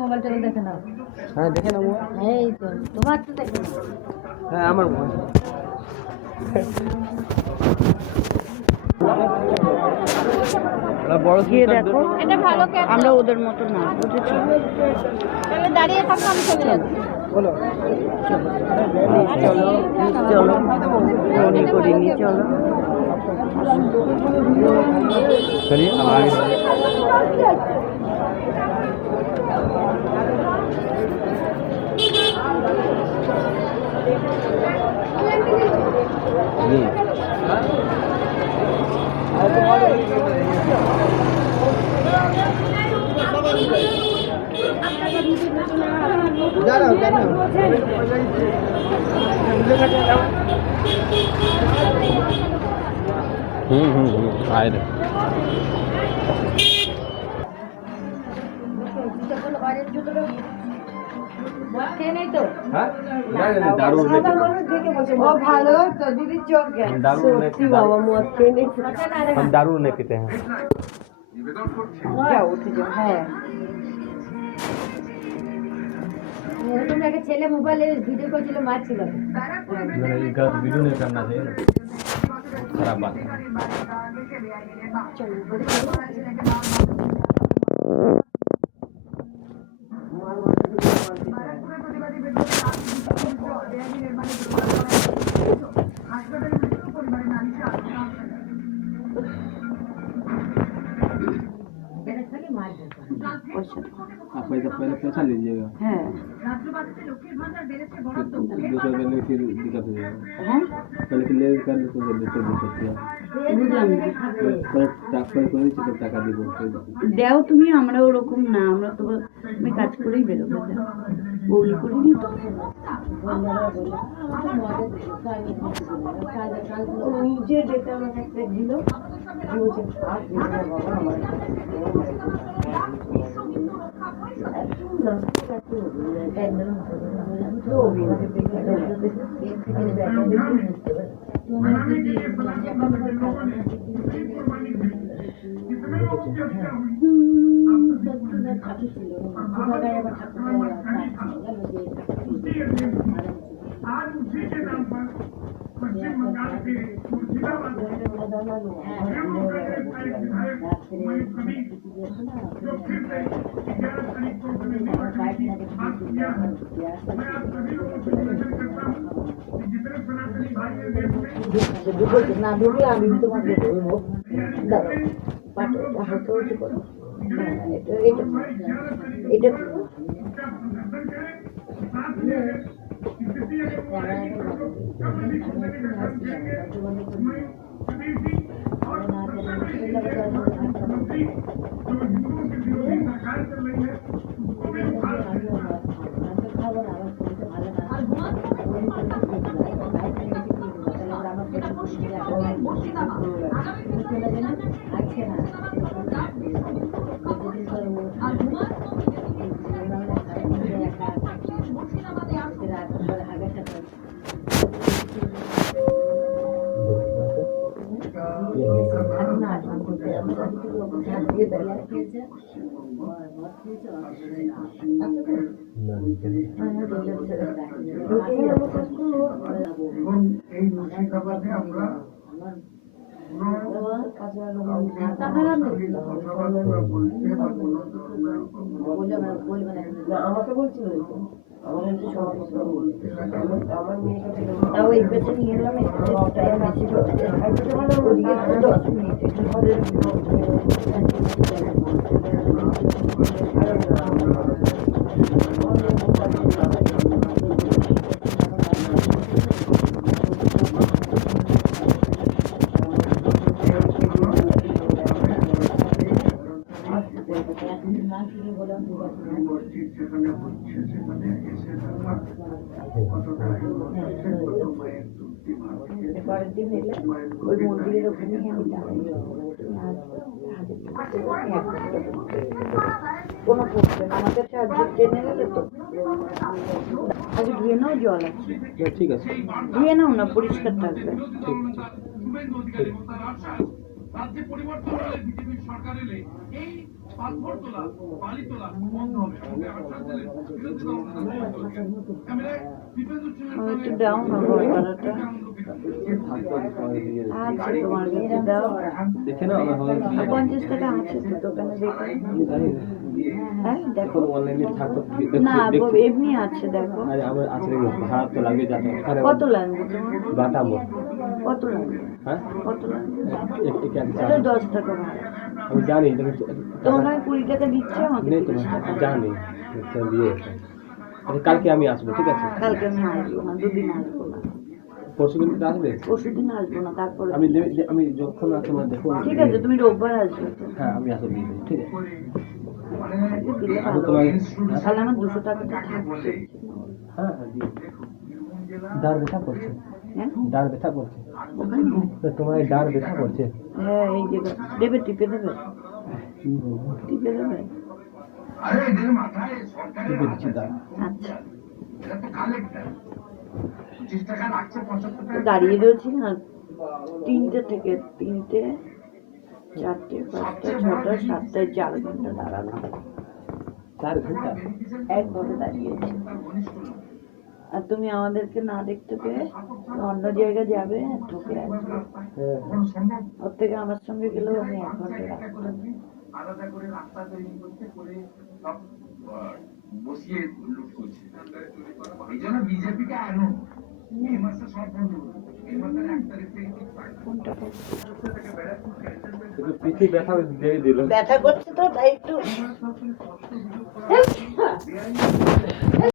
মোবাইলটা দেখে নাও। হ্যাঁ দেখে নেবো। এই তো তোমার তো দেখে নাও। হ্যাঁ আমার মোবাইল। বড় গিয়ে দেখো, এটা ভালো ক্যাপ। আমরা ওদের মতো না, বুঝেছো? তাহলে দাঁড়িয়ে থাকো, আমি চলে যাচ্ছি। বলো চলো চলো মনে করিনি, চলো। चलिए अब आगे जा रहा हूँ आए रे हम दारू नहीं पीते हैं। ছেলে মোবাইলে ভিডিও করছিল, মারছিল। वीडियो नहीं करना चाहिए, खराब बात है। आप पहले पैसा लीजिएगा। হ্যাঁ दूसरा पहले फिर दिक्कत हो जाएगा। হ্যাঁ पहले कि ले कर तो जल्दी कर सकते हैं। বুঝলাম না। पहले ट्रांसफर করে দিতে টাকা দিব। দেও তুমি, আমরা ওরকম না, আমরা তো আমি কাজ করেই বেরোবো, বউলি করিনি তো। নিজে ডেটা আমাকে একটা দিল, না ঢুকলে আমি তোমাকে বলবো, দাঁড়াও পাঠো হালকা উঁচু করো। এটা আমাকে বলছিল আমার একটু সমস্যা আমার মেয়েকে তাও এই পেছনে নিয়ে এলাম, টাইম বেশি ওদিকে 10 মিনিট একটু পরে পরের দিন এলে ওই মন্দিরের ওখানে আমি দাঁড়াই। কোনো প্রবলেম আমাদের সাহায্য জেনে গেলে তো আগে ধুয়ে নাও, জল আছে না, ঠিক আছে, ধুয়ে নাও না, পরিষ্কার থাকবে। ঠিক ঠিক। একটু দাও না গড় করাটা। আচ্ছা তোমার কাছে দাও, দেখে না আমার হয় 50 টাকা আছে তো দোকানে, দেখো। আমি জানি না। হ্যাঁ দেখো এখন অনলাইনে থাকতো না, এমনি আছে দেখো। আরে আমার আছে ভাড়া তো লাগবে যাতে ওখানে কত লাগবে তোমার? বাটা মোট। কত লাগবে? হ্যাঁ কত লাগবে? একে আমি এটা 10 টাকা ভাড়া। আমি জানি কিন্তু তোমাকে আমি 20 টাকা দিচ্ছি, আমাকে নেই 30 তোমার টাকা। জানি তো দিয়ে আচ্ছা, কালকে আমি আসবো, ঠিক আছে? কালকে আমি আসবো না, দুদিন আসবো না, পরশু দিন আসবে? পরশুদিন আসবো না, তারপরে আমি যখন আসবো দেখো। ঠিক আছে, তুমি রোববার আসবে তো। হ্যাঁ আমি আসবো দিয়ে দেবো, ঠিক আছে? আজকে দিলে আমি ভালো তোমাকে হয়। তাহলে আমার 200 টাকাটা থাকবে। হ্যাঁ হ্যাঁ দিয়ে দেবো। ডার ব্যথা করছে, হ্যাঁ ডার ব্যথা করছে। ওখানে? তো তোমার এই ডার ব্যথা করছে। হ্যাঁ এই যে দেবে, টিপে দেবে, কি বলবো? টিপে দেবে। টিপে দিচ্ছি, দাঁড়া। আচ্ছা তো দাঁড়িয়ে রয়েছি না 3টে থেকে 3টে 4টে 5টা 6টা 7টায় 4 ঘন্টা দাঁড়ানো, 4 ঘন্টা? একভাবে দাঁড়িয়েছি। আর তুমি আমাদেরকে না দেখতে পেয়ে অন্য জায়গায় যাবে, ঠকে আসবে। হ্যাঁ ওর থেকে আমার সঙ্গে গেলেও আমি 1 ঘন্টা রাখতাম। কোনটা করবো? একটু পিঠে ব্যথা দিয়ে দিল। ব্যথা করছে তো তাই একটু